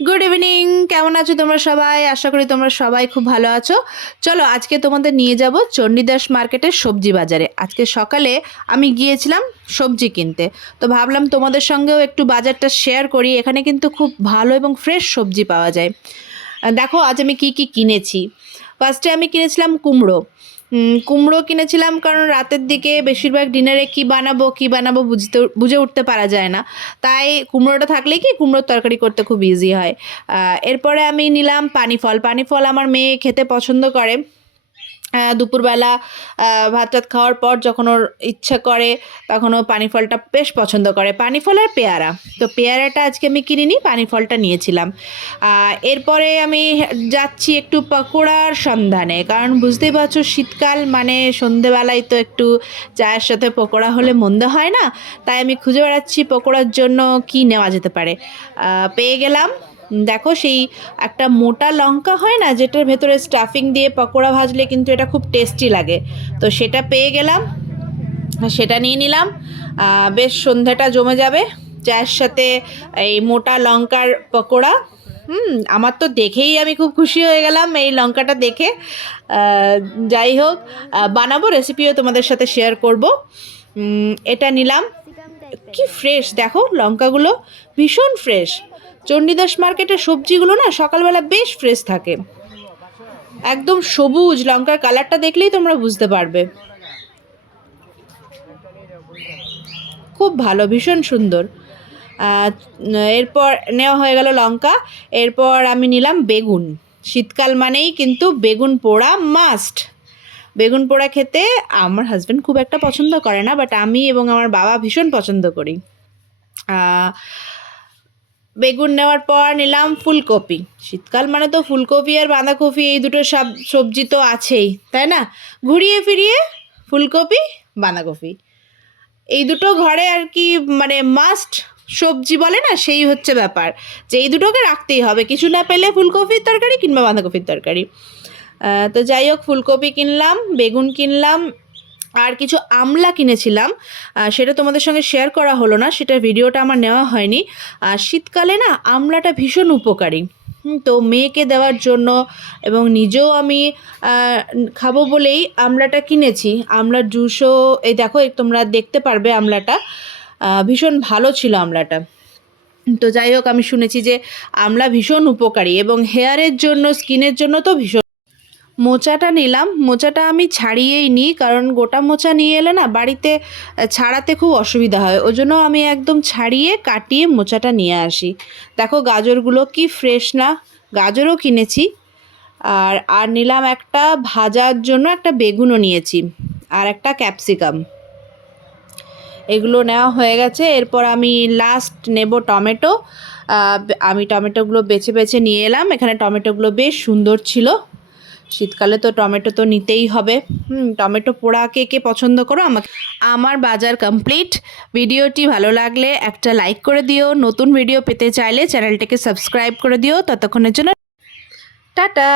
Good evening. কেমন আছো তোমরা সবাই? আশা করি তোমরা সবাই খুব ভালো আছো। চলো আজকে তোমাদের নিয়ে যাব চণ্ডীদাস মার্কেটের সবজি বাজারে। আজকে সকালে আমি গিয়েছিলাম সবজি কিনতে, তো ভাবলাম তোমাদের সঙ্গেও একটু বাজারটা শেয়ার করি। এখানে কিন্তু খুব ভালো এবং ফ্রেশ সবজি পাওয়া যায়। দেখো আজ আমি কি কি কিনেছি। ফার্স্টে আমি কিনেছিলাম কুমড়ো। কুমড়ো কিনেছিলাম কারণ রাতের দিকে বেশিরভাগ ডিনারে কী বানাবো বুঝে উঠতে পারা যায় না, তাই কুমড়োটা থাকলে কি কুমড়োর তরকারি করতে খুব ইজি হয়। এরপরে আমি নিলাম পানিফল। পানিফল আমার মেয়ে খেতে পছন্দ করে। দুপুরবেলা ভাত টাত খাওয়ার পর যখন ওর ইচ্ছা করে তখন ও পানিফলটা বেশ পছন্দ করে। পানিফল আর পেয়ারা, তো পেয়ারাটা আজকে আমি কিনিনি, পানিফলটা নিয়েছিলাম। এরপরে আমি যাচ্ছি একটু পকোড়ার সন্ধানে, কারণ বুঝতেই পারছো শীতকাল মানে সন্ধেবেলায় তো একটু চায়ের সাথে পকোড়া হলে মন্দ হয় না। তাই আমি খুঁজে বেড়াচ্ছি পকোড়ার জন্য কি নেওয়া যেতে পারে। পেয়ে গেলাম। দেখো সেই একটা মোটা লঙ্কা হয় না, যেটার ভেতরে স্টাফিং দিয়ে পকোড়া ভাজলে কিন্তু এটা খুব টেস্টি লাগে, তো সেটা পেয়ে গেলাম, সেটা নিয়ে নিলাম। বেশ সন্ধ্যাটা জমে যাবে চায়ের সাথে এই মোটা লঙ্কার পকোড়া। আমার তো দেখেই আমি খুব খুশি হয়ে গেলাম এই লঙ্কাটা দেখে। যাই হোক, বানাবো, রেসিপিও তোমাদের সাথে শেয়ার করব। এটা নিলাম। কি ফ্রেশ দেখো লঙ্কাগুলো, ভীষণ ফ্রেশ। চণ্ডীদাস মার্কেটের সবজিগুলো না সকালবেলা বেশ ফ্রেশ থাকে, একদম সবুজ। লঙ্কার কালারটা দেখলেই তোমরা বুঝতে পারবে, খুব ভালো, ভীষণ সুন্দর। এরপর নেওয়া হয়ে গেল লঙ্কা। এরপর আমি নিলাম বেগুন। শীতকাল মানেই কিন্তু বেগুন পোড়া মাস্ট। বেগুন পোড়া খেতে আমার হাজব্যান্ড খুব একটা পছন্দ করে না, বাট আমি এবং আমার বাবা ভীষণ পছন্দ করি। বেগুন নেওয়ার পর নিলাম ফুলকপি। শীতকাল মানে তো ফুলকপি আর বাঁধাকপি, এই দুটো সবজি তো আছেই, তাই না? ঘুরিয়ে ফিরিয়ে ফুলকপি, বাঁধাকপি, এই দুটো ঘরে আর কি মানে মাস্ট সবজি বলে না, সেই হচ্ছে ব্যাপার, যে এই দুটোকে রাখতেই হবে, কিছু না পেলে ফুলকপির তরকারি কিংবা বাঁধাকপির তরকারি। তো যাই হোক, ফুলকপি কিনলাম, বেগুন কিনলাম, আর কিছু আমলা কিনেছিলাম। সেটা তোমাদের সঙ্গে শেয়ার করা হলো না, সেটার ভিডিওটা আমার নেওয়া হয়নি। আর শীতকালে না আমলাটা ভীষণ উপকারী, তো মেয়েকে দেওয়ার জন্য এবং নিজেও আমি খাবো বলেই আমলাটা কিনেছি। আমলার জুসও এই দেখো, তোমরা দেখতে পারবে আমলাটা ভীষণ ভালো ছিল আমলাটা। তো যাই হোক, আমি শুনেছি যে আমলা ভীষণ উপকারী এবং হেয়ারের জন্য, স্কিনের জন্য তো ভীষণ। মোচাটা নিলাম। মোচাটা আমি ছাড়িয়েই নিই, কারণ গোটা মোচা নিয়ে এলে না বাড়িতে ছাড়াতে খুব অসুবিধা হয়, ওই জন্য আমি একদম ছাড়িয়ে কাটিয়ে মোচাটা নিয়ে আসি। দেখো গাজরগুলো কি ফ্রেশ না, গাজরও কিনেছি। আর নিলাম একটা ভাজার জন্য একটা বেগুনও নিয়েছি, আর একটা ক্যাপসিকাম। এগুলো নেওয়া হয়ে গেছে। এরপর আমি লাস্ট নেব টমেটো। আমি টমেটোগুলো বেছে বেছে নিয়ে এলাম। এখানে টমেটোগুলো বেশ সুন্দর ছিল। শীতকালে তো টমেটো তো নিতেই হবে। টমেটো পোড়া কে কে পছন্দ করো? আমার বাজার কমপ্লিট। ভিডিওটি ভালো লাগলে একটা লাইক করে দিও, নতুন ভিডিও পেতে চাইলে চ্যানেলটিকে সাবস্ক্রাইব করে দিও। ততক্ষণের জন্য টাটা।